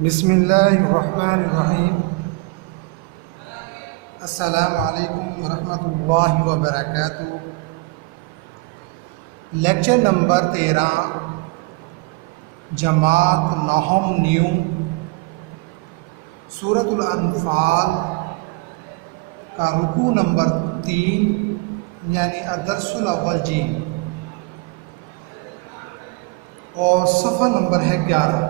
بسم اللہ الرحمن الرحیم۔ السلام علیکم ورحمۃ اللہ وبرکاتہ۔ لیکچر نمبر 13، جماعت نہم نیو، سورۃ الانفال کا رکوع نمبر 3 یعنی الدرس الاول جی، اور صفحہ نمبر ہے 11۔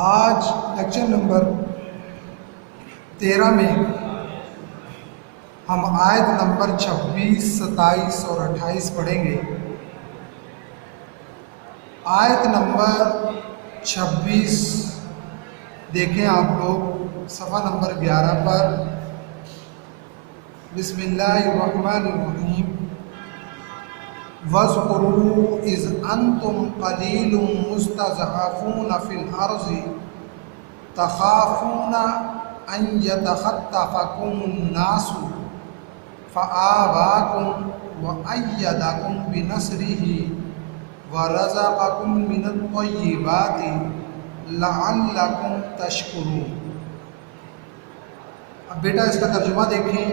آج لیکچر نمبر 13 میں ہم آیت نمبر 26، 27 اور 28 پڑھیں گے۔ آیت نمبر 26 دیکھیں آپ لوگ صفحہ نمبر 11 پر۔ بسم اللہ الرحمن الرحیم۔ وَاذْكُرُوا إِذْ أَنْتُمْ قَلِيلٌ مُسْتَضْعَفُونَ فِي الْأَرْضِ تَخَافُونَ أَنْ يَتَخَطَّفَكُمُ النَّاسُ فَآوَاكُمْ وَأَيَّدَكُمْ بِنَصْرِهِ وَرَزَقَكُمْ مِنَ الطَّيِّبَاتِ لَعَلَّكُمْ تَشْكُرُونَ۔ اب بیٹا اس کا ترجمہ دیکھیں۔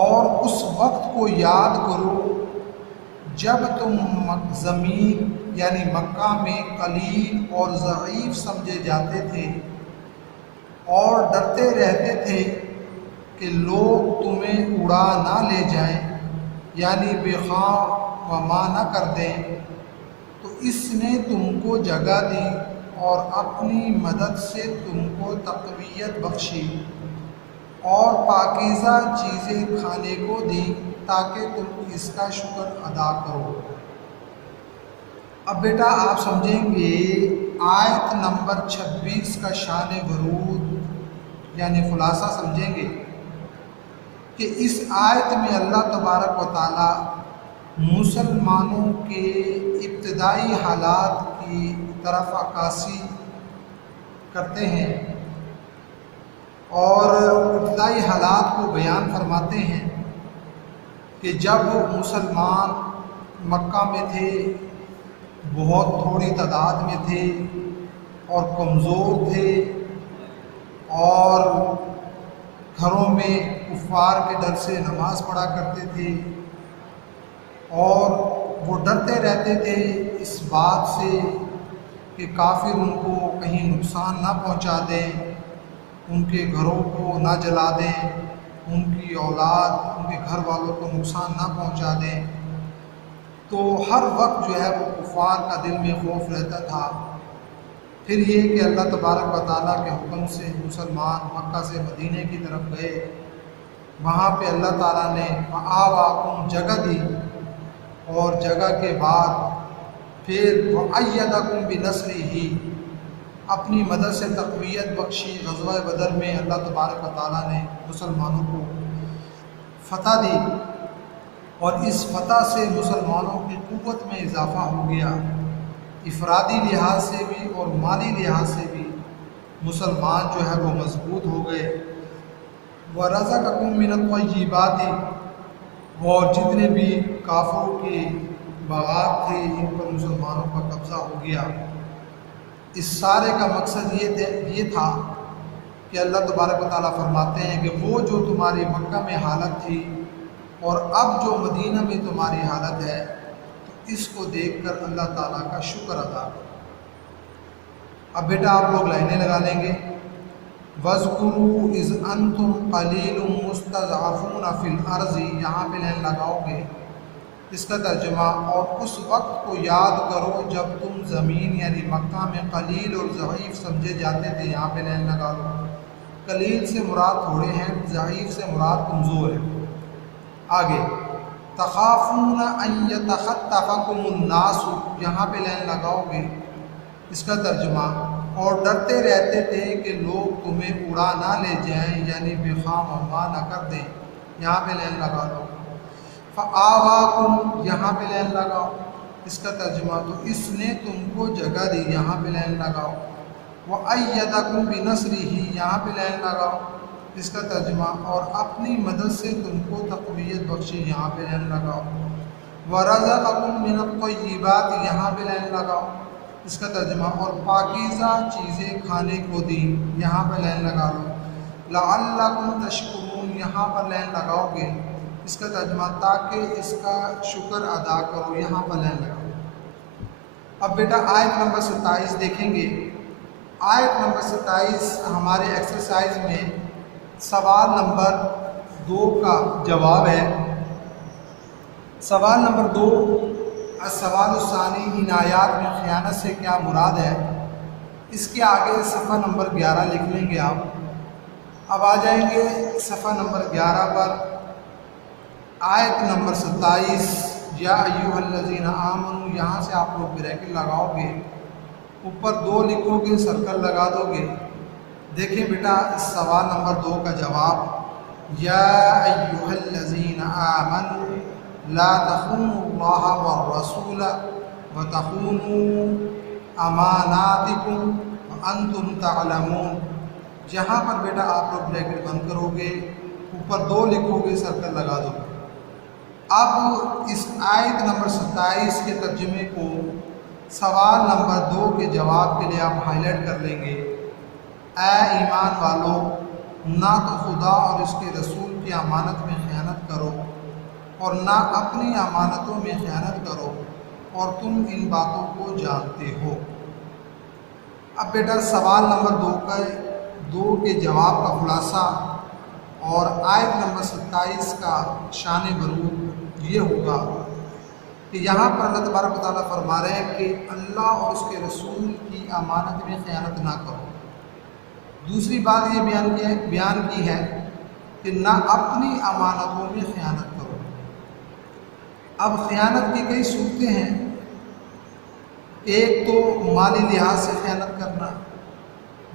اور اس وقت کو یاد کرو جب تم زمین یعنی مکہ میں قلیل اور ضعیف سمجھے جاتے تھے اور ڈرتے رہتے تھے کہ لوگ تمہیں اڑا نہ لے جائیں، یعنی بے خواہ و ماں نہ کر دیں، تو اس نے تم کو جگہ دی اور اپنی مدد سے تم کو تقویت بخشی اور پاکیزہ چیزیں کھانے کو دی تاکہ تم اس کا شکر ادا کرو۔ اب بیٹا آپ سمجھیں گے آیت نمبر 26 کا شان ورود یعنی خلاصہ سمجھیں گے کہ اس آیت میں اللہ تبارک و تعالی مسلمانوں کے ابتدائی حالات کی طرف عکاسی کرتے ہیں اور ابتدائی حالات کو بیان فرماتے ہیں کہ جب مسلمان مکہ میں تھے، بہت تھوڑی تعداد میں تھے اور کمزور تھے، اور گھروں میں کفار کے ڈر سے نماز پڑھا کرتے تھے، اور وہ ڈرتے رہتے تھے اس بات سے کہ کافر ان کو کہیں نقصان نہ پہنچا دیں، ان کے گھروں کو نہ جلا دیں، ان کی اولاد، ان کے گھر والوں کو نقصان نہ پہنچا دیں۔ تو ہر وقت جو ہے وہ کفار کا دل میں خوف رہتا تھا۔ پھر یہ کہ اللہ تبارک و تعالیٰ کے حکم سے مسلمان مکہ سے مدینے کی طرف گئے، وہاں پہ اللہ تعالیٰ نے فآواکم جگہ دی، اور جگہ کے بعد پھر وَأَيَّدَكُمْ بِنَصْرِهِ اپنی مدد سے تقویت بخشی۔ غزوہ بدر میں اللہ تبارک و تعالیٰ نے مسلمانوں کو فتح دی، اور اس فتح سے مسلمانوں کی قوت میں اضافہ ہو گیا، افرادی لحاظ سے بھی اور مالی لحاظ سے بھی مسلمان جو ہے وہ مضبوط ہو گئے۔ وَرَزَقَكُم مِّنَ الطَّيِّبَاتِ اور جتنے بھی کافروں کے باغات تھے ان پر مسلمانوں کا قبضہ ہو گیا۔ اس سارے کا مقصد یہ تھا کہ اللہ تبارک و تعالیٰ فرماتے ہیں کہ وہ جو تمہاری مکہ میں حالت تھی اور اب جو مدینہ میں تمہاری حالت ہے، تو اس کو دیکھ کر اللہ تعالیٰ کا شکر ادا کرو۔ اب بیٹا آپ لوگ لائنیں لگا لیں گے۔ وَاذْكُرُوا إِذْ أَنْتُمْ قَلِيلٌ مُسْتَضْعَفُونَ فِي الْأَرْضِ یہاں پہ لائن لگاؤ گے۔ اس کا ترجمہ اور اس وقت کو یاد کرو جب تم زمین یعنی مکہ میں قلیل اور ضعیف سمجھے جاتے تھے، یہاں پہ لائن لگا لو۔ قلیل سے مراد تھوڑے ہیں، ضعیف سے مراد کمزور ہے۔ آگے تخافون ان یتخطفکم الناس یہاں پہ لائن لگاؤ گے۔ اس کا ترجمہ اور ڈرتے رہتے تھے کہ لوگ تمہیں اڑا نہ لے جائیں، یعنی بے خواہ و ماں نہ کر دیں، یہاں پہ لائن لگا لو۔ فآواکم یہاں پہ لائن لگاؤ۔ اس کا ترجمہ تو اس نے تم کو جگہ دی، یہاں پہ لائن لگاؤ۔ وَأَيَّدَكُمْ بِنَصْرِهِ یہاں پہ لائن لگاؤ۔ اس کا ترجمہ اور اپنی مدد سے تم کو تقویت بخشی، یہاں پہ لائن لگاؤ۔ وَرَزَقَكُم مِّنَ الطَّيِّبَاتِ یہاں پہ لائن لگاؤ۔ اس کا ترجمہ، اور پاکیزہ چیزیں کھانے کو دی، یہاں پہ لین لگا لو۔ لعلکم تشکرون، یہاں پر لین لگاؤ گے، اس کا ترجمہ تاکہ اس کا شکر ادا کرو، یہاں پر لین لگاؤ۔ اب بیٹا آیت نمبر 27 دیکھیں گے۔ آیت نمبر 27 ہمارے ایکسرسائز میں سوال نمبر 2 کا جواب ہے۔ سوال نمبر 2، السوال الثانی، ان آیات میں خیانت سے کیا مراد ہے؟ اس کے آگے صفحہ نمبر 11 لکھ لیں گے آپ۔ اب آ جائیں گے صفحہ نمبر 11 پر، آیت نمبر 27، یا ایھا الذین آمنوا، یہاں سے آپ لوگ بریکٹ لگاؤ گے، اوپر 2 لکھو گے، سرکل لگا دو گے۔ دیکھیں بیٹا اس سوال نمبر 2 کا جواب، یا ایھا الذین آمنوا لا تخونوا اللہ والرسول وتخونوا اماناتکم وانتم تعلمون۔ جہاں پر بیٹا آپ لوگ بریکٹ بند کرو گے، اوپر 2 لکھو گے، سرکل لگا دو گے۔ اب اس آیت نمبر 27 کے ترجمے کو سوال نمبر 2 کے جواب کے لیے آپ ہائی لائٹ کر لیں گے۔ اے ایمان والو، نہ تو خدا اور اس کے رسول کی امانت میں خیانت کرو اور نہ اپنی امانتوں میں خیانت کرو، اور تم ان باتوں کو جانتے ہو۔ اب بیٹا سوال نمبر 2 کے جواب کا خلاصہ اور آیت نمبر 27 کا شان برود یہ ہوگا کہ یہاں پر اللہ تبارک و تعالیٰ فرما رہے ہیں کہ اللہ اور اس کے رسول کی امانت میں خیانت نہ کرو۔ دوسری بات یہ بیان کی ہے کہ نہ اپنی امانتوں میں خیانت کرو۔ اب خیانت کی کئی صورتیں ہیں۔ ایک تو مالی لحاظ سے خیانت کرنا،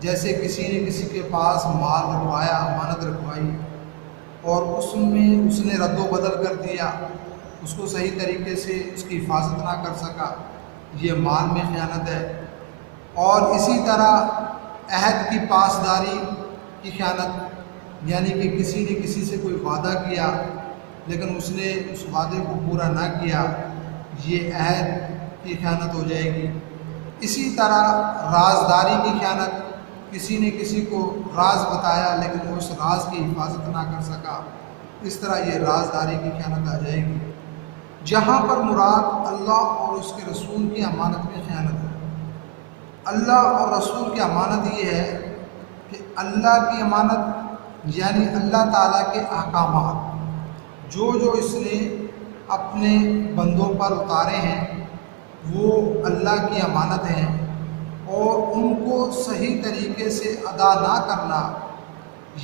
جیسے کسی نے کسی کے پاس مال رکھوایا، امانت رکھوائی، اور اس نے رد و بدل کر دیا، اس کو صحیح طریقے سے اس کی حفاظت نہ کر سکا، یہ مال میں خیانت ہے۔ اور اسی طرح عہد کی پاسداری کی خیانت، یعنی کہ کسی نے کسی سے کوئی وعدہ کیا لیکن اس نے اس وعدے کو پورا نہ کیا، یہ عہد کی خیانت ہو جائے گی۔ اسی طرح رازداری کی خیانت، کسی نے کسی کو راز بتایا لیکن وہ اس راز کی حفاظت نہ کر سکا، اس طرح یہ رازداری کی خیانت آ جائے گی۔ جہاں پر مراد اللہ اور اس کے رسول کی امانت میں خیانت ہے۔ اللہ اور رسول کی امانت یہ ہے کہ اللہ کی امانت یعنی اللہ تعالیٰ کے احکامات جو اس نے اپنے بندوں پر اتارے ہیں وہ اللہ کی امانت ہیں، اور ان کو صحیح طریقے سے ادا نہ کرنا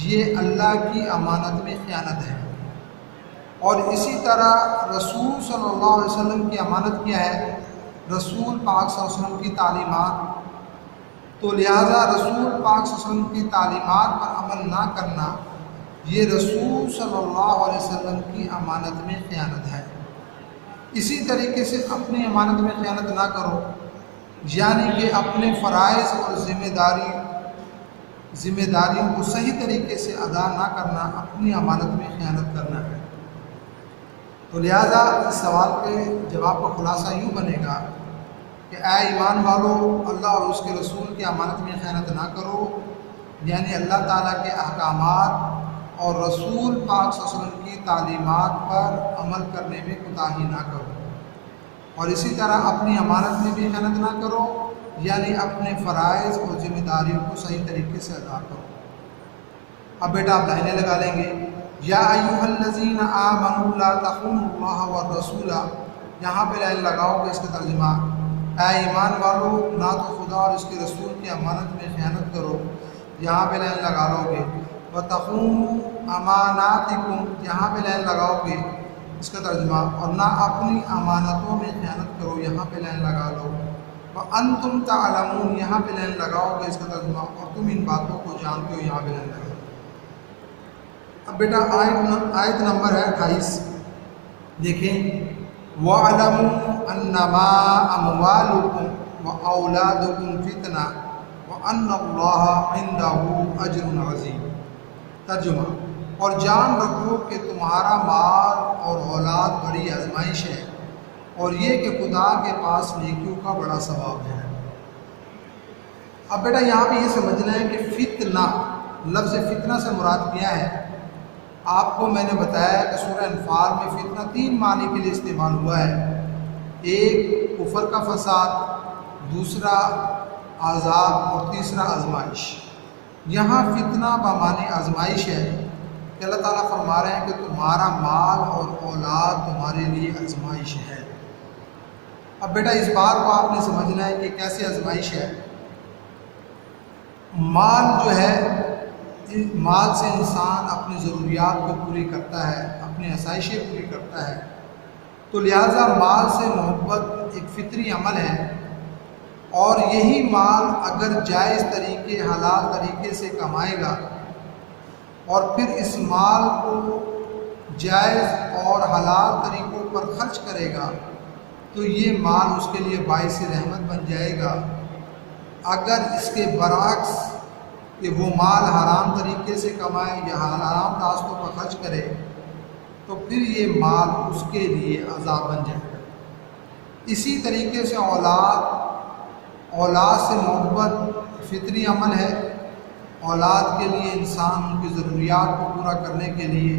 یہ اللہ کی امانت میں خیانت ہے۔ اور اسی طرح رسول صلی اللہ علیہ وسلم کی امانت کیا ہے؟ رسول پاک صلی اللہ علیہ وسلم کی تعلیمات، تو لہٰذا رسول پاک صلی اللہ علیہ وسلم کی تعلیمات پر عمل نہ کرنا یہ رسول صلی اللہ علیہ وسلم کی امانت میں خیانت ہے۔ اسی طریقے سے اپنی امانت میں خیانت نہ کرو، یعنی کہ اپنے فرائض اور ذمہ داریوں کو صحیح طریقے سے ادا نہ کرنا اپنی امانت میں خیانت کرنا ہے۔ تو لہٰذا اس سوال کے جواب کا خلاصہ یوں بنے گا کہ اے ایمان والو، اللہ اور اس کے رسول کی امانت میں خیانت نہ کرو، یعنی اللہ تعالیٰ کے احکامات اور رسول پاک صلی اللہ علیہ وسلم کی تعلیمات پر عمل کرنے میں کوتاہی نہ کرو، اور اسی طرح اپنی امانت میں بھی خیانت نہ کرو، یعنی اپنے فرائض اور ذمہ داریوں کو صحیح طریقے سے ادا کرو۔ اب بیٹا آپ لائنیں لگا لیں گے۔ یا ایھا الذین آمنوا لا تخونوا اللہ والرسول، یہاں پہ لائن لگاؤ گے، اس کا ترجمہ اے ایمان والو، نہ تو خدا اور اس کے رسول کی امانت میں خیانت کرو، یہاں پہ لائن لگا لو گے۔ وتخونوا اماناتکم، یہاں پہ لائن لگاؤ گے، اس کا ترجمہ اور نہ اپنی امانتوں میں خیانت کرو، یہاں پہ لائن لگا لو۔ وانتم تعلمون، یہاں پہ لائن لگاؤ گے، اس کا ترجمہ اور تم ان باتوں کو جانتے ہو، یہاں پہ لائن لگاؤ۔ اب بیٹا آیت نمبر ہے 28، دیکھیں وَاعْلَمُوا أَنَّمَا أَمْوَالُكُمْ وَأَوْلَادُكُمْ فِتْنَةٌ وَأَنَّ اللَّهَ عِندَهُ أَجْرٌ عَظِيمٌ۔ ترجمہ، اور جان رکھو کہ تمہارا مال اور اولاد بڑی آزمائش ہے، اور یہ کہ خدا کے پاس نیکیوں کا بڑا ثواب ہے۔ اب بیٹا یہاں پہ یہ سمجھنا ہے کہ فتنہ، لفظ فتنہ سے مراد کیا ہے؟ آپ کو میں نے بتایا کہ سورہ انفال میں فتنہ 3 معنی کے لیے استعمال ہوا ہے، ایک کفر کا فساد، دوسرا عذاب اور تیسرا آزمائش۔ یہاں فتنہ بمعنی آزمائش ہے کہ اللہ تعالیٰ فرما رہے ہیں کہ تمہارا مال اور اولاد تمہارے لیے آزمائش ہے۔ اب بیٹا اس بات کو آپ نے سمجھنا ہے کہ کیسے آزمائش ہے۔ مال جو ہے، مال سے انسان اپنی ضروریات کو پوری کرتا ہے، اپنی آسائشیں پوری کرتا ہے، تو لہٰذا مال سے محبت ایک فطری عمل ہے، اور یہی مال اگر جائز طریقے، حلال طریقے سے کمائے گا اور پھر اس مال کو جائز اور حلال طریقوں پر خرچ کرے گا تو یہ مال اس کے لیے باعث رحمت بن جائے گا۔ اگر اس کے برعکس کہ وہ مال حرام طریقے سے کمائے یا حرام راستوں پر خرچ کرے تو پھر یہ مال اس کے لیے عذاب بن جائے گا۔ اسی طریقے سے اولاد سے محبت فطری عمل ہے۔ اولاد کے لیے انسان ان کی ضروریات کو پورا کرنے کے لیے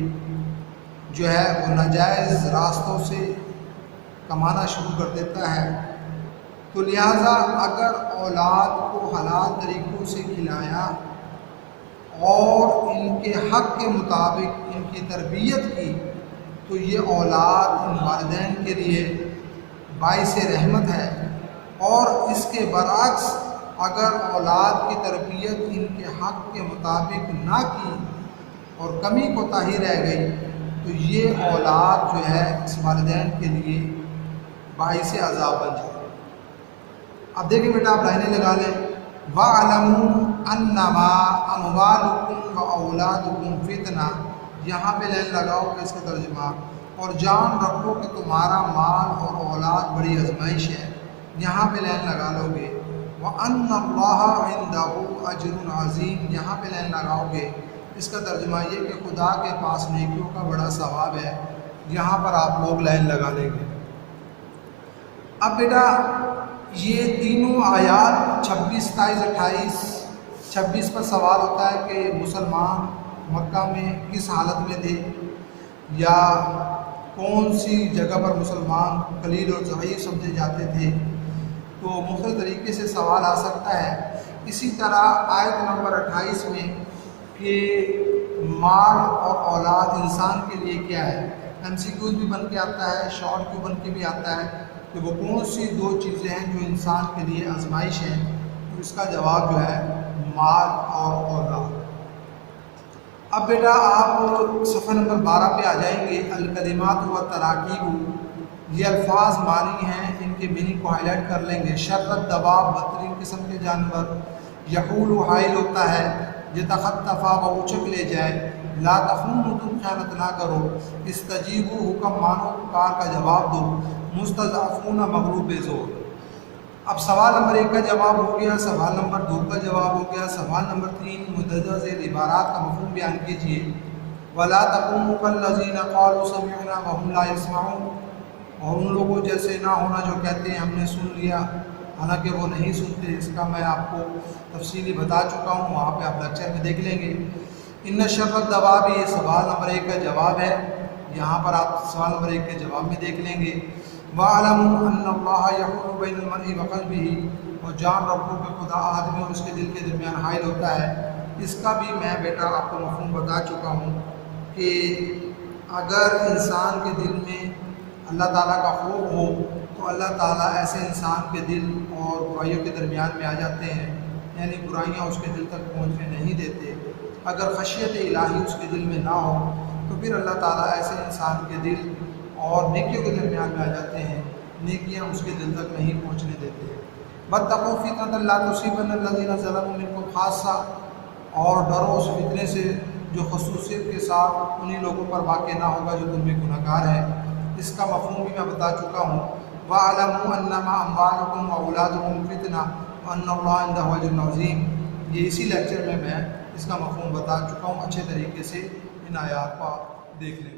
جو ہے وہ ناجائز راستوں سے کمانا شروع کر دیتا ہے، تو لہٰذا اگر اولاد کو حلال طریقوں سے کھلایا اور ان کے حق کے مطابق ان کی تربیت کی تو یہ اولاد ان والدین کے لیے باعث رحمت ہے، اور اس کے برعکس اگر اولاد کی تربیت ان کے حق کے مطابق نہ کی اور کمی کوتاہی رہ گئی تو یہ اولاد جو ہے اس والدین کے لیے باعث عذاب بن جائے۔ اب دیکھیں بیٹا آپ لائنیں لگا لیں، وَاعْلَمُوا أَنَّمَا أَمْوَالُكُمْ وَأَوْلَادُكُمْ فِتْنَةٌ، یہاں پہ لائن لگاؤ کہ اس کا ترجمہ، اور جان رکھو کہ تمہارا مال اور اولاد بڑی آزمائش ہے، یہاں پہ لائن لگا لو گے۔ وَأَنَّ اللَّهَ عِندَهُ أَجْرٌ عَظِيمٌ، یہاں پہ لائن لگاؤ گے، اس کا ترجمہ یہ کہ خدا کے پاس نیکیوں کا بڑا ثواب ہے، یہاں پر آپ لوگ لائن لگا لیں گے۔ اب بیٹا یہ تینوں آیات 26، 27، 28، 26 پر سوال ہوتا ہے کہ مسلمان مکہ میں کس حالت میں تھے، یا کون سی جگہ پر مسلمان قلیل اور ضعیف سمجھے جاتے تھے، تو مختلف طریقے سے سوال آ سکتا ہے۔ اسی طرح آیت نمبر 28 میں کہ مال اور اولاد انسان کے لیے کیا ہے، MCQs بھی بن کے آتا ہے، شارٹ کیو بن کے بھی آتا ہے کہ وہ کون سی 2 چیزیں ہیں جو انسان کے لیے آزمائش ہیں، تو اس کا جواب جو ہے مال اور اولاد۔ اب بیٹا آپ صفحہ نمبر 12 پہ آ جائیں گے، الکلمات و تراکیب، یہ الفاظ معنی ہیں، ان کے میننگ کو ہائی لائٹ کر لیں گے۔ شرط دواب، بدترین قسم کے جانور، یحول حائل ہوتا ہے، یتخطفا وہ اچک لے جائے، لا تخونوا تم خیانت نہ کرو، استجیبوا حکم مانو پکار کا جواب دو، مستضعفون مغلوب زور۔ اب سوال نمبر 1 کا جواب ہو گیا، سوال نمبر 2 کا جواب ہو گیا، سوال نمبر 3 مندرجہ ذیل عبارات کا مفہوم بیان کیجیے۔ وَلَا تَكُونُوا كَالَّذِينَ قَالُوا سَمِعْنَا وَهُمْ لَا يَسْمَعُونَ، اور ان لوگوں جیسے نہ ہونا جو کہتے ہیں ہم نے سن لیا حالانکہ وہ نہیں سنتے، اس کا میں آپ کو تفصیلی بتا چکا ہوں، وہاں پہ آپ لیکچر میں دیکھ لیں گے۔ ان شر الدواب، یہ سوال نمبر 1 کا جواب ہے، یہاں پر آپ سوال نمبر 1 کے جواب میں دیکھ لیں گے۔ وَاعْلَمُوا أَنَّ اللَّهَ يَحُولُ بَيْنَ الْمَرْءِ وَقَلْبِهِ، اور جان رکھو کہ خدا آدمی اور اس کے دل کے درمیان حائل ہوتا ہے۔ اس کا بھی میں بیٹا آپ کو مفہوم بتا چکا ہوں کہ اگر انسان کے دل میں اللہ تعالیٰ کا خوف ہو تو اللہ تعالیٰ ایسے انسان کے دل اور برائیوں کے درمیان میں آ جاتے ہیں، یعنی برائیاں اس کے دل تک پہنچنے نہیں دیتے۔ اگر خشیت الہی اس کے دل میں نہ ہو تو پھر اللہ تعالیٰ ایسے انسان کے دل اور نیکیوں کے درمیان میں آ جاتے ہیں، نیکیاں اس کے دل تک نہیں پہنچنے دیتے۔ وَاتَّقُوا فِتْنَةً لَا تُصِيبَنَّ الَّذِينَ ظَلَمُوا مِنكُمْ خَاصَّةً، اور ڈرو اس فتنے سے جو خصوصیت کے ساتھ انہی لوگوں پر واقع نہ ہوگا جو تم میں گنہگار ہے۔ اس کا مفہوم بھی میں بتا چکا ہوں۔ وَاعْلَمُوا أَنَّمَا أَمْوَالُكُمْ وَأَوْلَادُكُمْ فِتْنَةٌ وَأَنَّ اللَّهَ عِندَهُ أَجْرٌ عَظِيمٌ، یہ اسی لیکچر میں اس کا مفہوم بتا چکا ہوں، اچھے طریقے سے ان آیات کو دیکھ لیں۔